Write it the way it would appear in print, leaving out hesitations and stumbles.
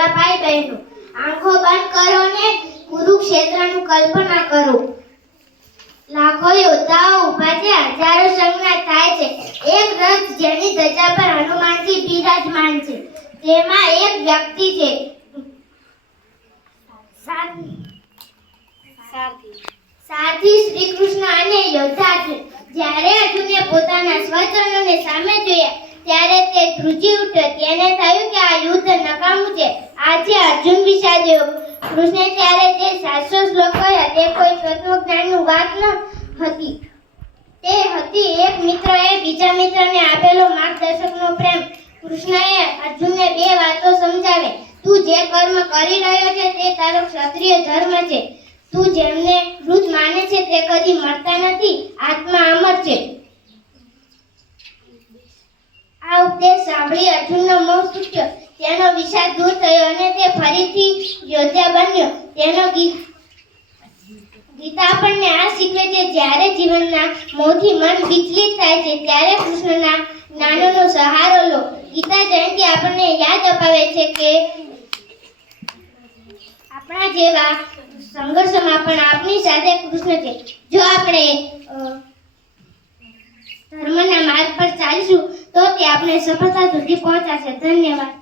વહાલા ભાઈ બહેનો, આંખો બંધ કરો ને કુરુક્ષેત્રનું કલ્પના કરો. લાખો યોદ્ધાઓ ઊભા છે, હજારો સંજ્ઞા થાય છે. એક રથ જેની ધજા પર હનુમાનજી બિરાજમાન છે, તેમાં એક વ્યક્તિ છે, સારથી શ્રી કૃષ્ણ અને યોદ્ધા છે. જ્યારે અર્જુને પોતાના સ્વચરણોને સામે જોયા ત્યારે તે ધ્રુજી ઉઠ્યો. તેને થયું કે આ યુદ્ધ નકામું છે. આજે અર્જુન વિષાદ્યો. કૃષ્ણે ત્યારે જે 700 શ્લોક કહ્યા તે કોઈ તત્વજ્ઞાનનું વાત ન હતી. તે હતી એક મિત્રએ બીજા મિત્રને આપેલો માર્ગદર્શકનો પ્રેમ. કૃષ્ણએ અર્જુનને 2 વાતો સમજાવી. તું જે કર્મ કરી રહ્યો છે તે તારો ક્ષત્રિય ધર્મ છે. તું જેમને મૃત માને છે તે કદી મરતા નથી, આત્મા અમર છે. આ ઉપદેશ સાંભળી અર્જુનનો મોહ તૂટ્યો. તેનો વિષાદ દૂર થયો અને તે ફરીથી યોદ્ધા બન્યો. તેનો ગીતા આપણને આ શીખવે છે, જ્યારે જીવનના મોહથી મન વિચલિત થાય છે ત્યારે કૃષ્ણના જ્ઞાનનો સહારો લો. ગીતા જયંતિ આપણને યાદ અપાવે છે કે આપણા જેવા સંઘર્ષમાં પણ આપણી સાથે કૃષ્ણ છે. જો આપણે ધર્મના માર્ગ પર ચાલીશું તો તે આપણે સફળતા સુધી પહોંચાડશે. ધન્યવાદ.